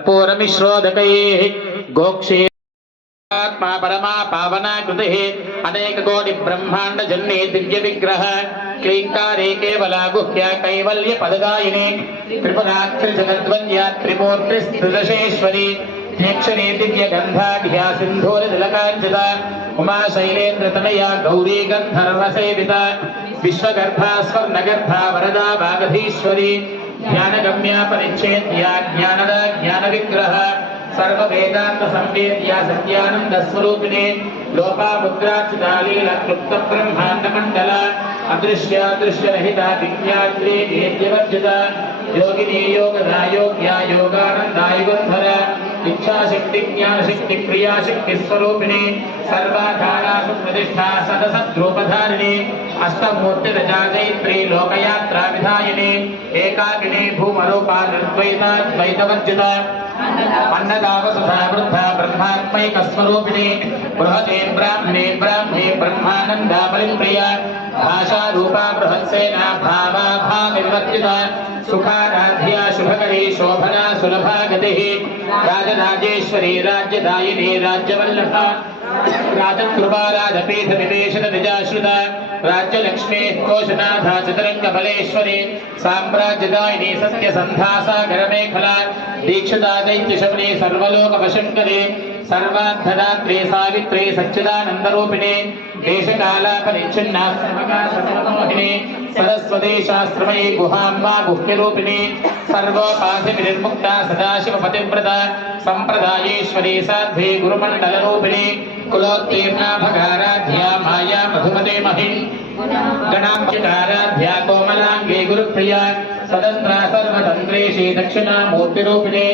कर्पूरमिश्रोदकैः गोक्षे आत्मा परमा पावना कृतिः अनेक कोटि ब्रह्मांड जन्मे दिव्य विग्रह क्लींकारे केवला गुह्या कैवल्य पदगायिनी त्रिपुरात्रि जगद्वन्द्या त्रिमूर्तिस्त्रिदशेश्वरी ध्यक्षरे दिव्य गंधाढ्या सिंधूर तिलकांचिता उमा शैलेन्द्र तनया गौरी गंधर्व सेविता विश्वगर्भा स्वर्णगर्भा वरदा वागधीश्वरी ज्ञानगम्या परिच्छेद्या ज्ञानदा ज्ञान विग्रह सर्व वेदांत संवेद्या सत्यानंद स्वरूपिणी लोपामुद्राचितालीला क्लुप्त ब्रह्मांड मंडल अदृश्य दृश्य रहिता विज्ञात्री वेद्यवर्जिता योगिनी योगदा योग्या योगानंदा युगंधर इच्छा शक्ति ज्ञान शक्ति क्रिया शक्ति स्वरूपिणी सर्वाधारा सुप्रतिष्ठा सदसद्रूपधारिणी अष्टमूर्ति रजाजयित्री लोकयात्रा विधायिनी एकाकिनी भूमरूपा निर्द्वैता द्वैतवर्जिता अन्नदावसुधा वृद्धा ब्रह्मात्मैक स्वरूपिणी बृहते ब्राह्मणे ब्राह्मे ब्रह्मानंदा परिप्रिया भाषा रूपा बृहत्सेना भावा भाविर्वर्जिता सुखाराध्या शुभकरी शोभना सुलभा गतिः राजराजेश्वरी राज्यदायिनी राज्यवल्लभा राजकृपा राजपीठ निवेशन निजाश्रिता राज्यलक्ष्मी कोशनाथा चतुरंगबलेश्वरी साम्राज्यदायिनी सत्यसन्धा सागरमेखला दीक्षिता दैत्यशमनी सर्वलोकवशङ्करी सर्वार्थदात्री सावित्री सच्चिदानन्दरूपिणी देशकाला परिच्छिन्ना सर्वकाशमोहिनी सरस्वती शास्त्रमयी गुहाम्बा गुह्यरूपिणी सर्वोपाधिविनिर्मुक्ता सदाशिवपतिव्रता संप्रदायेश्वरी साध्वी गुरुमण्डलरूपिणी कुलोत्तीर्णा भगाराध्या माया मधुमते महिन् गणाम्बिकाराध्या कोमलाङ्गी गुरुप्रिया सदन्त्रा सर्वतन्त्रेशी दक्षिणामूर्तिरूपिणी